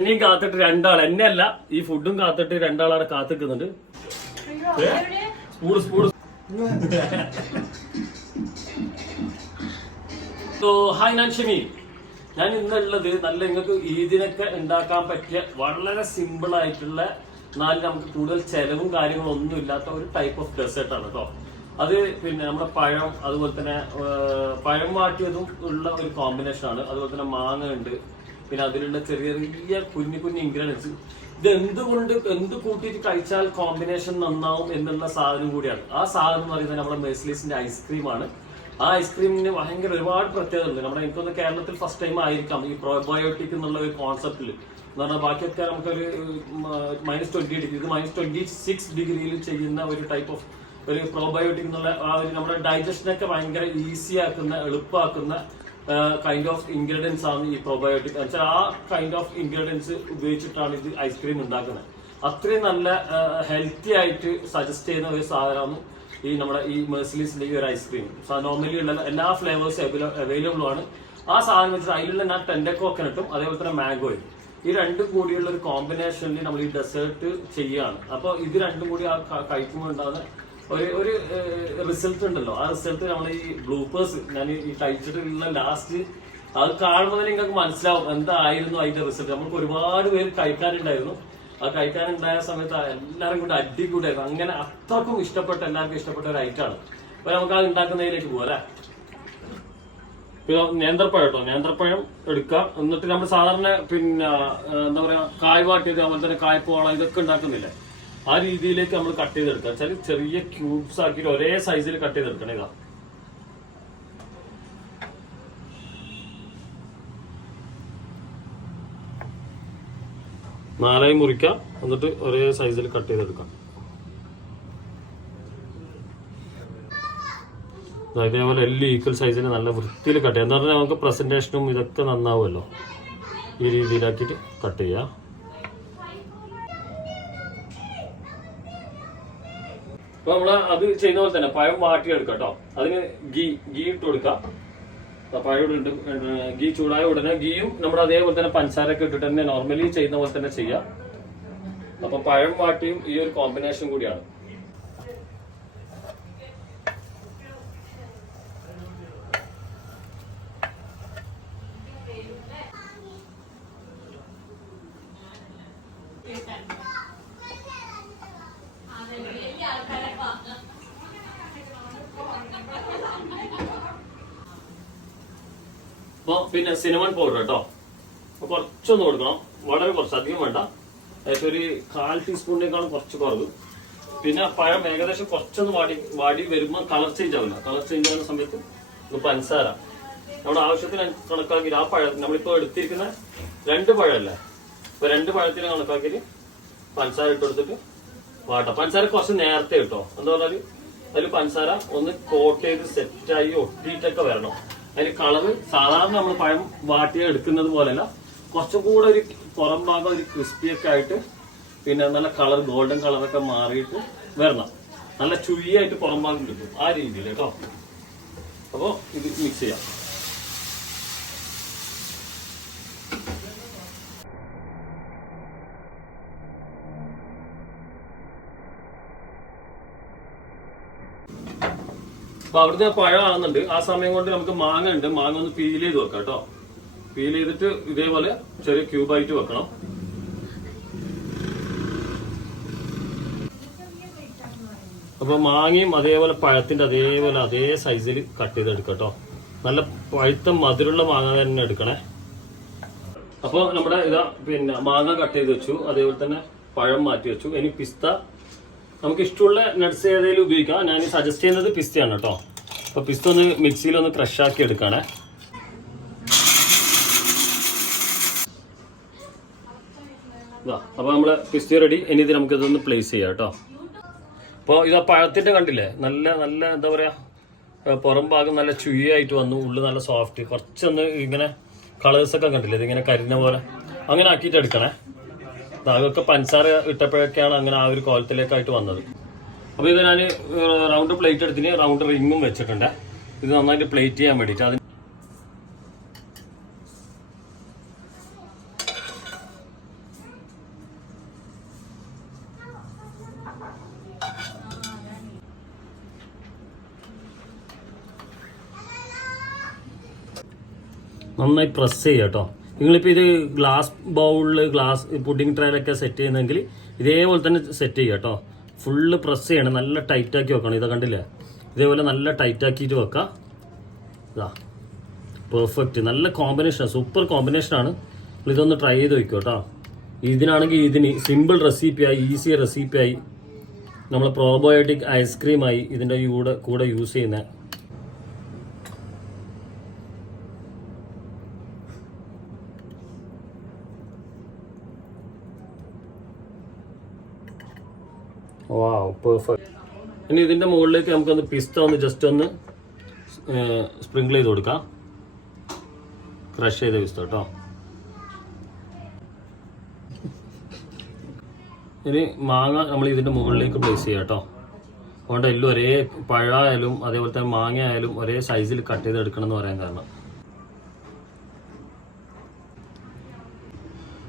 ഇനിയും കാത്തിട്ട് രണ്ടാൾ എന്നെ അല്ല ഈ ഫുഡും കാത്തിട്ട് രണ്ടാളാണ് കാത്തിക്കുന്നുണ്ട്. ഹായ് ഞാൻ ഷമി. ഞാൻ ഇന്നുള്ളത് നല്ല നിങ്ങൾക്ക് ഈദിനൊക്കെ ഉണ്ടാക്കാൻ പറ്റിയ വളരെ സിമ്പിൾ ആയിട്ടുള്ള എന്നാലും നമുക്ക് കൂടുതൽ ചെലവും കാര്യങ്ങളും ഒന്നും ഇല്ലാത്ത ഒരു ടൈപ്പ് ഓഫ് ഡെസേർട്ട് ആണ് കേട്ടോ. അത് പിന്നെ നമ്മുടെ പഴം, അതുപോലെ തന്നെ പഴം വാട്ടിയതും ഉള്ള ഒരു കോമ്പിനേഷൻ ആണ്. അതുപോലെ തന്നെ മാങ്ങ ഉണ്ട്, പിന്നെ അതിലുള്ള ചെറിയ ചെറിയ കുഞ്ഞു കുഞ്ഞു ഇൻഗ്രീഡിയൻസ്. ഇത് എന്ത് കൂട്ടിയിട്ട് കഴിച്ചാൽ കോമ്പിനേഷൻ നന്നാവും എന്നുള്ള സാധനം കൂടിയാണ്. ആ സാധനം എന്ന് പറയുന്നത് നമ്മുടെ മെഴ്സലീസിന്റെ ഐസ്ക്രീമാണ്. ആ ഐസ്ക്രീമിന് ഭയങ്കര ഒരുപാട് പ്രത്യേകത ഉണ്ട്. നമ്മുടെ എനിക്കൊന്ന് കേരളത്തിൽ ഫസ്റ്റ് ടൈം ആയിരിക്കാം ഈ പ്രോബയോട്ടിക് എന്നുള്ള ഒരു കോൺസെപ്റ്റിൽ എന്ന് പറഞ്ഞാൽ ബാക്കിയൊക്കെ നമുക്കൊരു -20 ഡിഗ്രി, ഇത് -26 ഡിഗ്രിയിൽ ചെയ്യുന്ന ഒരു ടൈപ്പ് ഓഫ് ഒരു പ്രോബയോട്ടിക് എന്നുള്ള ആ ഒരു നമ്മുടെ ഡൈജഷനൊക്കെ ഭയങ്കര ഈസി ആക്കുന്ന, എളുപ്പമാക്കുന്ന കൈൻഡ് ഓഫ് ഇൻഗ്രീഡിയൻസ് ആണ് ഈ പ്രോബയോട്ടിക്. എന്നുവെച്ചാൽ ആ കൈൻഡ് ഓഫ് ഇൻഗ്രീഡിയൻസ് ഉപയോഗിച്ചിട്ടാണ് ഇത് ഐസ്ക്രീം ഉണ്ടാക്കുന്നത്. അത്രയും നല്ല ഹെൽത്തി ആയിട്ട് സജസ്റ്റ് ചെയ്യുന്ന ഒരു സാധനമാണ് ഈ നമ്മുടെ ഈ മെഴ്സലീസിന്റെ ഈ ഒരു ഐസ്ക്രീം. നോർമലി ഉള്ള എല്ലാ ഫ്ലേവേഴ്സും അവൈലബിൾ ആണ്. ആ സാധനം വെച്ചിട്ട് അതിലുള്ള ഞാൻ ടെൻഡർ കോക്കനട്ടും അതേപോലെ തന്നെ മാംഗോയും ഈ രണ്ടും കൂടിയുള്ള ഒരു കോമ്പിനേഷനിൽ നമ്മൾ ഈ ഡെസേർട്ട് ചെയ്യുകയാണ്. അപ്പോൾ ഇത് രണ്ടും കൂടി ആ കഴിക്കുമ്പോൾ ഉണ്ടാകുന്ന ഒരു റിസൾട്ട് ഉണ്ടല്ലോ, ആ റിസൾട്ട് നമ്മൾ ഈ ബ്ലൂപ്പേഴ്സ് ഞാൻ ഈ കഴിച്ചിട്ടുള്ള ലാസ്റ്റ് അത് കാണുമ്പോൾ തന്നെ നിങ്ങൾക്ക് മനസ്സിലാവും എന്തായിരുന്നു അതിന്റെ റിസൾട്ട്. നമുക്ക് ഒരുപാട് പേര് കഴിക്കാനുണ്ടായിരുന്നു. ആ കഴിക്കാനുണ്ടായ സമയത്ത് എല്ലാവരും കൂടെ അടികൂടായിരുന്നു. അങ്ങനെ അത്രക്കും ഇഷ്ടപ്പെട്ട, എല്ലാവർക്കും ഇഷ്ടപ്പെട്ട ഒരു ഐറ്റമാണ്. അപ്പൊ നമുക്ക് അത് ഉണ്ടാക്കുന്നതിലേക്ക് പോകാം അല്ലെ. പിന്നെ നേന്ത്രപ്പഴം കേട്ടോ, നേന്ത്രപ്പഴം എടുക്കുക. എന്നിട്ട് നമ്മൾ സാധാരണ പിന്നെ എന്താ പറയാ കായ് വാട്ടിയത്, അതുപോലെ തന്നെ കായ്പോള ഇതൊക്കെ ഉണ്ടാക്കുന്നില്ലേ, ആ രീതിയിലേക്ക് നമ്മൾ കട്ട് ചെയ്തെടുക്കുക. വെച്ചാൽ ചെറിയ ക്യൂബ്സ് ആക്കിയിട്ട് ഒരേ സൈസിൽ കട്ട് ചെയ്തെടുക്കണേ. ഇതാ നാലായി മുറിക്കാം, എന്നിട്ട് ഒരേ സൈസിൽ കട്ട് ചെയ്തെടുക്കാം. ഇതേപോലെ എല്ലാം ഈക്വൽ സൈസിൽ നല്ല വൃത്തിയിൽ കട്ട് ചെയ്യാം. എന്താ പറഞ്ഞാൽ നമുക്ക് പ്രസന്റേഷനും ഇതൊക്കെ നന്നാവുമല്ലോ. ഈ രീതിയിലാക്കിയിട്ട് കട്ട് ചെയ്യാം. അപ്പൊ നമ്മള് അത് ചെയ്യുന്ന പോലെ തന്നെ പഴം വാട്ടിയെടുക്കാം കേട്ടോ. അതിന് ഗീ ഇട്ട് കൊടുക്കാം. പഴം ഇട്ട് ഗീ ചൂടായ ഉടനെ ഗീയും നമ്മുടെ അതേപോലെ തന്നെ പഞ്ചസാരൊക്കെ ഇട്ടിട്ട് തന്നെ നോർമലി ചെയ്യുന്ന പോലെ തന്നെ ചെയ്യാം. അപ്പൊ പഴം വാട്ടിയും ഈ ഒരു കോമ്പിനേഷൻ കൂടിയാണ്. അപ്പൊ പിന്നെ സിനമൺ പൗഡർ കേട്ടോ, കുറച്ചൊന്ന് കൊടുക്കണം. വളരെ കുറച്ച്, അധികം വേണ്ട. ഏകദേശം ഒരു 1/4 ടീസ്പൂണിനേക്കാളും കുറച്ച് കുറവ്. പിന്നെ പഴം ഏകദേശം കുറച്ചൊന്ന് വാടി വരുമ്പോൾ കളർ ചേഞ്ച് ആവില്ല. കളർ ചേഞ്ച് ആവുന്ന സമയത്ത് പഞ്ചസാര നമ്മുടെ ആവശ്യത്തിന് കണക്കാക്കി ആ പഴം നമ്മളിപ്പോ എടുത്തിരിക്കുന്ന 2 പഴമല്ലേ, ഇപ്പൊ 2 പഴത്തിന് കണക്കാക്കി പഞ്ചസാര ഇട്ട് കൊടുത്തിട്ട് വാട്ടാം. പഞ്ചസാര കുറച്ച് നേരത്തെ കിട്ടോ. എന്താ പറഞ്ഞാല് അതിൽ പഞ്ചസാര ഒന്ന് കോട്ട് ചെയ്ത് സെറ്റായി ഒട്ടിയിട്ടൊക്കെ വരണം. അതിന് കളറ് സാധാരണ നമ്മൾ പഴം വാട്ടിയ എടുക്കുന്നത് പോലെയല്ല, കുറച്ചും കൂടെ ഒരു പുറം ഭാഗം ഒരു ക്രിസ്പിയൊക്കെ ആയിട്ട്, പിന്നെ നല്ല കളർ ഗോൾഡൻ കളറൊക്കെ മാറിയിട്ട് വരണം. നല്ല ചുയ്യായിട്ട് പുറം ഭാഗം കിട്ടും ആ രീതിയിൽ കേട്ടോ. അപ്പോൾ ഇത് മിക്സ് ചെയ്യാം. അപ്പൊ അവിടുത്തെ പഴം ആകുന്നുണ്ട്. ആ സമയം കൊണ്ട് നമുക്ക് മാങ്ങ ഉണ്ട്. മാങ്ങ ഒന്ന് പീൽ ചെയ്ത് വെക്കാം കേട്ടോ. പീൽ ചെയ്തിട്ട് ഇതേപോലെ ചെറിയ ക്യൂബായിട്ട് വെക്കണം. അപ്പൊ മാങ്ങയും അതേപോലെ പഴത്തിന്റെ അതേ സൈസിൽ കട്ട് ചെയ്തെടുക്കാം കേട്ടോ. നല്ല പഴുത്ത മധുരമുള്ള മാങ്ങ തന്നെ എടുക്കണേ. അപ്പൊ നമ്മുടെ ഇതാ പിന്നെ മാങ്ങ കട്ട് ചെയ്ത് വെച്ചു, അതേപോലെ തന്നെ പഴം മാറ്റി വെച്ചു. ഇനി പിസ്ത നമുക്ക് ഇഷ്ടമുള്ള നട്ട്സ് ഏതെങ്കിലും ഉപയോഗിക്കാം. ഞാൻ സജസ്റ്റ് ചെയ്യുന്നത് പിസ്തയാണ് കേട്ടോ. അപ്പൊ പിസ്ത ഒന്ന് മിക്സിയിൽ ഒന്ന് ക്രഷ് ആക്കി എടുക്കാണേ. അപ്പൊ നമ്മള് പിസ്ത റെഡി. ഇനി ഇത് നമുക്ക് ഇതൊന്ന് പ്ലേസ് ചെയ്യാം കേട്ടോ. അപ്പോൾ ഇത് പഴത്തിന്റെ കണ്ടില്ലേ, നല്ല നല്ല എന്താ പറയാ പുറം ഭാഗം നല്ല ചുയ്യായിട്ട് വന്നു, ഉള്ളു നല്ല സോഫ്റ്റ്. കുറച്ചൊന്ന് ഇങ്ങനെ കളേഴ്സൊക്കെ കണ്ടില്ലേ, ഇതിങ്ങനെ കരിഞ്ഞ പോലെ അങ്ങനെ ആക്കിയിട്ട് എടുക്കണേ. അതൊക്കെ പഞ്ചസാര ഇട്ടപ്പോഴൊക്കെയാണ് അങ്ങനെ ആ ഒരു കോലത്തിലേക്കായിട്ട് വന്നത്. അപ്പോൾ ഇത് ഞാൻ റൗണ്ട് പ്ലേറ്റ് എടുത്തിന് റൗണ്ട് റിങ്ങും വെച്ചിട്ടുണ്ട്. ഇത് നന്നായിട്ട് പ്ലേറ്റ് ചെയ്യാൻ വേണ്ടിയിട്ട് നന്നായി പ്രസ് ചെയ്യുക കേട്ടോ. നിങ്ങളിപ്പോൾ ഇത് ഗ്ലാസ് ബൗളിൽ ഗ്ലാസ് പുഡിംഗ് ട്രേയിലൊക്കെ സെറ്റ് ചെയ്യുന്നെങ്കിൽ ഇതേപോലെ തന്നെ സെറ്റ് ചെയ്യുക കേട്ടോ. ഫുള്ള് പ്രസ് ചെയ്യണം, നല്ല ടൈറ്റാക്കി വെക്കണം. ഇതാ കണ്ടില്ലേ, ഇതേപോലെ നല്ല ടൈറ്റാക്കിയിട്ട് വെക്കാം. ഇതാ പെർഫെക്റ്റ്, നല്ല കോമ്പിനേഷനാണ്, സൂപ്പർ കോമ്പിനേഷനാണ്. ഇതൊന്ന് ട്രൈ ചെയ്ത് വയ്ക്കും കേട്ടോ. ഇതിനാണെങ്കിൽ ഇതിന് സിമ്പിൾ റെസിപ്പിയായി, ഈസി റെസിപ്പിയായി, നമ്മൾ പ്രോബയോട്ടിക് ഐസ്ക്രീമായി ഇതിൻ്റെ കൂടെ യൂസ് ചെയ്യുന്നത്. വാവ് പെർഫെക്റ്റ്. ഇനി ഇതിൻ്റെ മുകളിലേക്ക് നമുക്കൊന്ന് പിസ്ത ഒന്ന് ജസ്റ്റ് ഒന്ന് സ്പ്രിങ്കിൾ ചെയ്ത് കൊടുക്കാം. ക്രഷ് ചെയ്ത പിസ്ത കേട്ടോ. ഇനി മാങ്ങ നമ്മൾ ഇതിൻ്റെ മുകളിലേക്ക് പ്ലേസ് ചെയ്യാം കേട്ടോ. അതുകൊണ്ട് എല്ലാം ഒരേ പഴമായാലും അതേപോലെ തന്നെ മാങ്ങ ആയാലും ഒരേ സൈസിൽ കട്ട് ചെയ്ത് എടുക്കണം എന്ന് പറയാൻ കാരണം.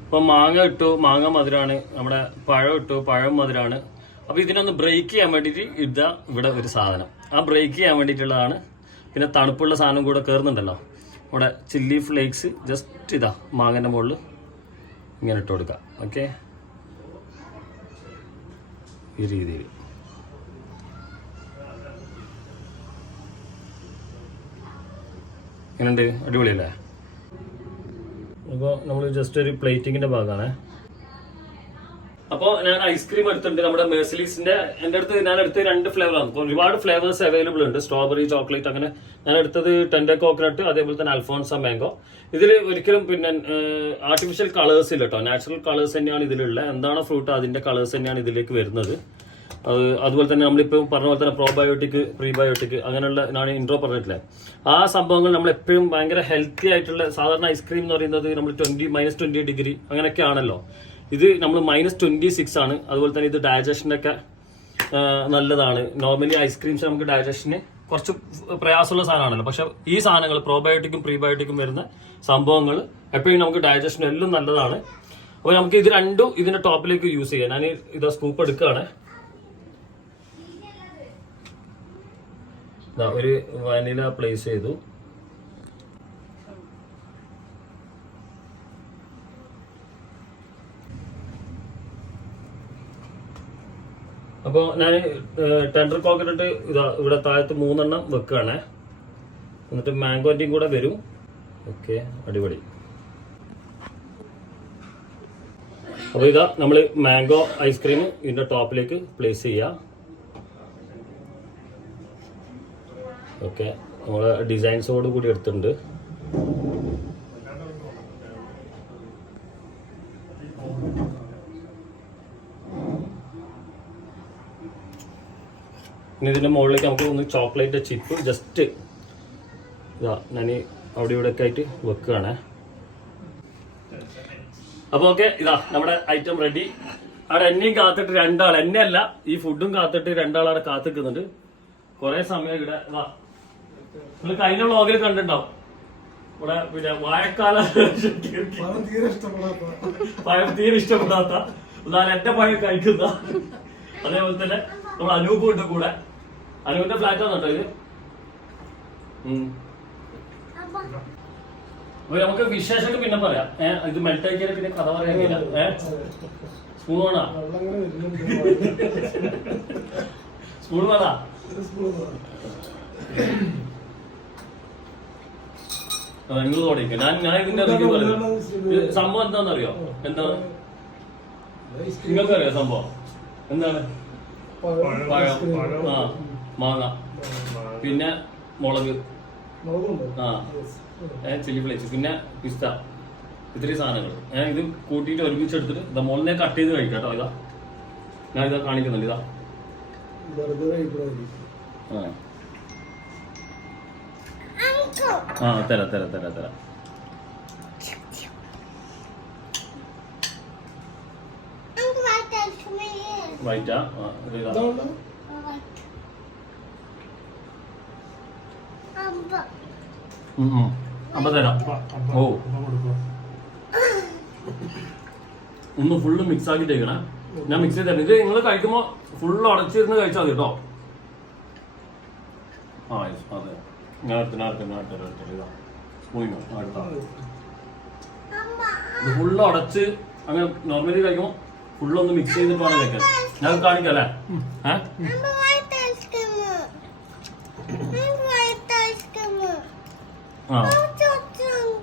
ഇപ്പം മാങ്ങ ഇട്ടു, മാങ്ങ മധുരമാണ്. നമ്മുടെ പഴം ഇട്ടു, പഴം മധുരമാണ്. അപ്പോൾ ഇതിനൊന്ന് ബ്രേക്ക് ചെയ്യാൻ വേണ്ടിയിട്ട് ഇതാ ഇവിടെ ഒരു സാധനം, ആ ബ്രേക്ക് ചെയ്യാൻ വേണ്ടിയിട്ടുള്ളതാണ്. പിന്നെ തണുപ്പുള്ള സാധനം കൂടെ കയറുന്നുണ്ടല്ലോ. ഇവിടെ ചില്ലി ഫ്ലേക്സ് ജസ്റ്റ് ഇതാ മാങ്ങൻ്റെ മുകളിൽ ഇങ്ങനെ ഇട്ട് കൊടുക്കുക. ഓക്കെ, ഈ രീതിയിൽ. എങ്ങനെയുണ്ട്? അടിപൊളിയല്ലേ? അപ്പോൾ നമ്മൾ ജസ്റ്റ് ഒരു പ്ലേറ്റിങ്ങിൻ്റെ ഭാഗമാണ്. അപ്പോൾ ഞാൻ ഐസ്ക്രീം എടുത്തിട്ടുണ്ട് നമ്മുടെ മേഴ്സലീസിന്റെ. എൻ്റെ അടുത്ത് ഞാൻ എടുത്ത് 2 ഫ്ലേവറാണ്. അപ്പോൾ ഒരുപാട് ഫ്ലേവേഴ്സ് അവൈലബിൾ ഉണ്ട്, സ്ട്രോബെറി, ചോക്ലേറ്റ്, അങ്ങനെ. ഞാൻ എടുത്തത് ടെൻഡർ കോക്കനട്ട്, അതേപോലെ തന്നെ അൽഫോൺസ മാംഗോ. ഇതിൽ ഒരിക്കലും പിന്നെ ആർട്ടിഫിഷ്യൽ കളേഴ്സ് ഇല്ല കേട്ടോ, നാച്ചുറൽ കളേഴ്സ് തന്നെയാണ് ഇതിലുള്ളത്. എന്താണോ ഫ്രൂട്ട് അതിന്റെ കളേഴ്സ് തന്നെയാണ് ഇതിലേക്ക് വരുന്നത്. അതുപോലെ തന്നെ നമ്മളിപ്പോൾ പറഞ്ഞ പോലെ തന്നെ പ്രോബയോട്ടിക്, പ്രീബയോട്ടിക്, അങ്ങനെയുള്ള ഞാൻ ഇൻട്രോ പറഞ്ഞിട്ടില്ലേ, ആ സംഭവങ്ങൾ നമ്മൾ എപ്പോഴും ഭയങ്കര ഹെൽത്തി ആയിട്ടുള്ള. സാധാരണ ഐസ്ക്രീം എന്ന് പറയുന്നത് നമ്മൾ -20 ഡിഗ്രി അങ്ങനെയൊക്കെ ആണല്ലോ. ഇത് നമ്മൾ -26 ആണ്. അതുപോലെ തന്നെ ഇത് ഡൈജഷനൊക്കെ നല്ലതാണ്. നോർമലി ഐസ്ക്രീംസ് നമുക്ക് ഡൈജഷന് കുറച്ച് പ്രയാസമുള്ള സാധനമാണല്ലോ. പക്ഷെ ഈ സാധനങ്ങൾ പ്രോബയോട്ടിക്കും പ്രീബയോട്ടിക്കും വരുന്ന സംഭവങ്ങൾ എപ്പോഴും നമുക്ക് ഡൈജഷനും എല്ലാം നല്ലതാണ്. അപ്പോൾ നമുക്ക് ഇത് രണ്ടും ഇതിന്റെ ടോപ്പിലേക്ക് യൂസ് ചെയ്യാം. ഞാൻ ഇത് സ്കൂപ്പ് എടുക്കുകയാണ്. ഒരു വാനില പ്ലേസ് ചെയ്തു. അപ്പോൾ ഞാൻ ടെൻഡർ കോക്കനട്ട് ഇതാ ഇവിടെ താഴത്ത് 3 എണ്ണം വെക്കുകയാണേ. എന്നിട്ട് മാംഗോൻ്റെയും കൂടെ വരും. ഓക്കെ, അടിപൊളി. അപ്പോൾ ഇതാ നമ്മൾ മാംഗോ ഐസ്ക്രീം ഇതിൻ്റെ ടോപ്പിലേക്ക് പ്ലേസ് ചെയ്യാം. ഓക്കെ, നമ്മൾ ഡിസൈൻസോട് കൂടി എടുത്തിട്ടുണ്ട്. ഇനി ഇതിൻ്റെ മുകളിലേക്ക് നമുക്ക് ഒന്ന് ചോക്ലേറ്റ് ചിപ്പ് ജസ്റ്റ് ഇതാ ഞാൻ അവിടെ ഇവിടെ ഒക്കെ ആയിട്ട് വെക്കുകയാണ്. അപ്പോൾ ഓക്കെ, ഇതാ നമ്മുടെ ഐറ്റം റെഡി. അവിടെ എന്നെയും കാത്തിട്ട് 2 ആൾ, എന്നെ അല്ല ഈ ഫുഡും കാത്തിട്ട് 2 ആൾ അവിടെ കാത്തിക്കുന്നുണ്ട്. കുറേ സമയം ഇവിടെ ഇതാ നിങ്ങൾ കഴിഞ്ഞ വ്ളോഗിൽ കണ്ടിട്ടുണ്ടാവും. ഇവിടെ പിന്നെ വാഴക്കാലം പഴം തീരെ ഇഷ്ടപ്പെടാത്ത, എന്നാലും എന്റെ പഴം കഴിക്കുന്ന. അതേപോലെ തന്നെ നമ്മൾ അനൂപ് ഉണ്ട് കൂടെ. അനുവിന്റെ ഫ്ലാറ്റ് ആണോ ഇത്? നമുക്ക് വിശേഷമൊക്കെ പിന്നെ പറയാം. ഇത് മെൽറ്റ് ആക്കിയാൽ പിന്നെ കഥ പറയാനില്ല. സ്പൂൺ വേണോ? സ്പൂൺ വേണോ? നിങ്ങൾ തുടങ്ങിക്കും. ഞാൻ ഇതിന്റെ റിവ്യൂ പറയുന്നത്. സംഭവം എന്താണെന്നറിയോ? എന്താണ് നിങ്ങൾക്കറിയോ സംഭവം എന്താണ്? പഴം, മാങ്ങ, പിന്നെ മുളക്, ചില്ലി ഫ്ലേക്സ്, പിന്നെ പിസ്ത, ഇത്രയും സാധനങ്ങൾ ഞാൻ ഇത് കൂട്ടിയിട്ട് ഒരുമിച്ചെടുത്തിട്ട് ഇതാ മോളിനെ കട്ട് ചെയ്ത് കഴിക്കാം കേട്ടോ. ഇതാ ഞാൻ ഇതാ കാണിക്കുന്നുണ്ട്. ഇതാ തരാം തരാം തരാം തരാം. വൈറ്റാ? അപ്പൊ തരാം. ഓ, ഒന്ന് ഫുള്ള് മിക്സ് ആക്കിട്ടേക്കണേ. ഞാൻ മിക്സ് ചെയ്ത് തരാം. ഇത് നിങ്ങൾ കഴിക്കുമ്പോ ഫുള്ള് അടച്ചിരുന്ന് കഴിച്ചാൽ മതി കേട്ടോ. അതെ, ഞാൻ എടുത്തിട്ട് ഇതാ പോയിനോ അടുത്ത ഇത് ഫുള്ള് ഉടച്ച് അങ്ങനെ നോർമലി കഴിക്കുമ്പോൾ ഫുള്ളൊന്ന് മിക്സ് ചെയ്തിട്ട് വേണം കഴിക്കാൻ. ഞാൻ കാണിക്കാം അല്ലേ?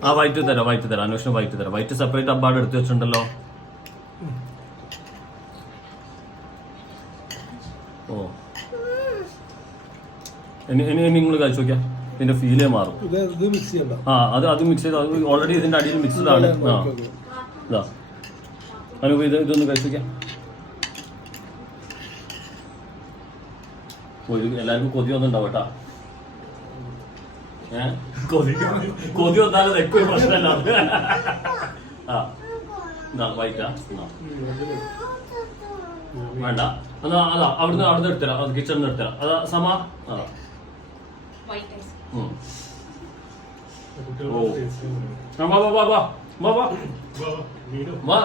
ആ വൈറ്റ് തരാം അന്വേഷണം വൈറ്റ് തരാം. വൈറ്റ് സെപ്പറേറ്റ് അമ്പാട് എടുത്ത് വെച്ചിട്ടുണ്ടല്ലോ. ഓ ഇനി നിങ്ങൾ കഴിച്ചു നോക്കിയാ ഇതിന്റെ ഫീലേ മാറും. അത് മിക്സ് ചെയ്ത് ഓൾറെഡി ഇതിന്റെ അടിയിൽ മിക്സ്ഡ് ആണ്. ഇതാ അനുപ ഇതൊന്ന് കഴിച്ചു നോക്കിയാ. എല്ലാവർക്കും കൊതി വന്നിട്ടുണ്ടാവും കേട്ടാ. കൊതി വന്നാലും തെക്കൊരു പ്രശ്നമല്ല. വൈറ്റാ വേണ്ട എന്നാ അതാ അവിടുന്ന് എടുത്തരാം. അത് കിച്ചണിൽ നിന്ന് എടുത്തരാം. അതാ സമ അതാ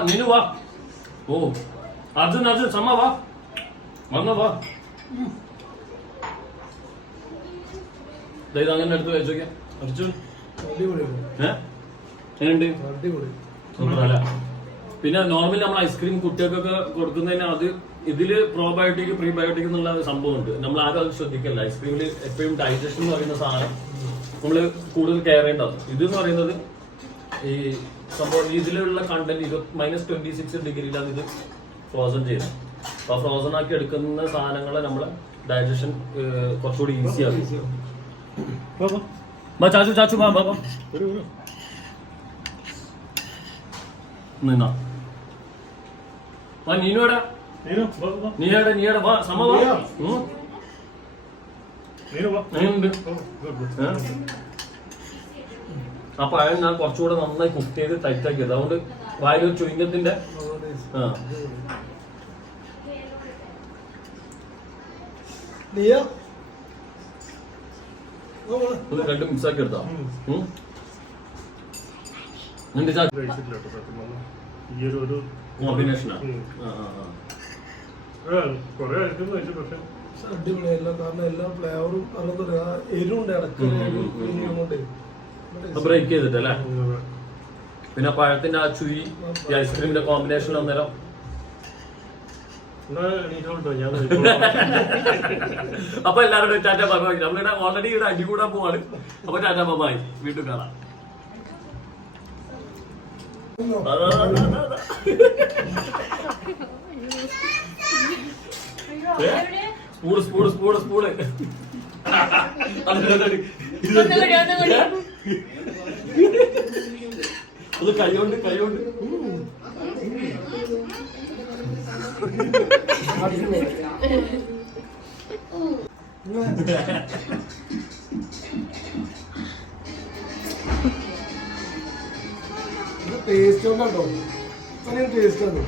നീനു വാ. ഓ അർജുൻ സമ വാ വാ. അങ്ങനെ എടുത്ത് കഴിച്ചോക്കാം അർജുൻ. എങ്ങനെയുണ്ട്? പിന്നെ നോർമലി നമ്മൾ ഐസ്ക്രീം കുട്ടികൾക്കൊക്കെ കൊടുക്കുന്നതിന് അത് ഇതില് പ്രോബയോട്ടിക് പ്രീബയോട്ടിക് എന്നുള്ള സംഭവം ഉണ്ട്. നമ്മൾ ആരും അത് ശ്രദ്ധിക്കില്ല. ഐസ്ക്രീമിൽ എപ്പോഴും ഡൈജഷൻ എന്ന് പറയുന്ന സാധനം നമ്മൾ കൂടുതൽ കെയർ ചെയ്യേണ്ടത്. ഇതെന്ന് പറയുന്നത് ഈ സംഭവം ഇതിലുള്ള കണ്ടന്റ് -26 ഡിഗ്രിയിലാണ് ഇത് ഫ്രോസൺ ചെയ്യുന്നത്. അപ്പൊ ഫ്രോസൺ ആക്കി എടുക്കുന്ന സാധനങ്ങളെ നമ്മളെ ഡൈജഷൻ കുറച്ചുകൂടി ഈസി ആകും. ചാച്ചു നിന്നാ നീനോടാ നീയുടെ വാ സമ വാ. ആ പഴം ഞാൻ കുറച്ചുകൂടെ നന്നായി കുക്ക് ചെയ്ത് ടൈറ്റാക്കിയത്. അതുകൊണ്ട് വായൊരു ചുയിങ്ങത്തിന്റെ രണ്ടും മിക്സ് ആക്കി എടുത്താ. കോമ്പിനേഷനാ. അടിപൊളിയല്ല. കാരണം എല്ലാ ഫ്ലേവറും എരിവുണ്ട് ഇടയ്ക്ക് ബ്രേക്ക് ചെയ്തിട്ടല്ലേ. പിന്നെ പഴത്തിന്റെ ആ ചുയി ഐസ്ക്രീമിന്റെ കോമ്പിനേഷൻ അന്നേരം അപ്പൊ എല്ലാവരും ടാറ്റ ബൈ. നമ്മളിവിടെ ഓൾറെഡി ഇവിടെ അടികൂടാൻ പോവാണ്. അപ്പൊ ടാറ്റ ബൈ. വീണ്ടും കാണാം. സ്പൂണ് അത് കൈകൊണ്ട് ടേസ്റ്റ് കൊണ്ടോ ടേസ്റ്റ് ആണ്.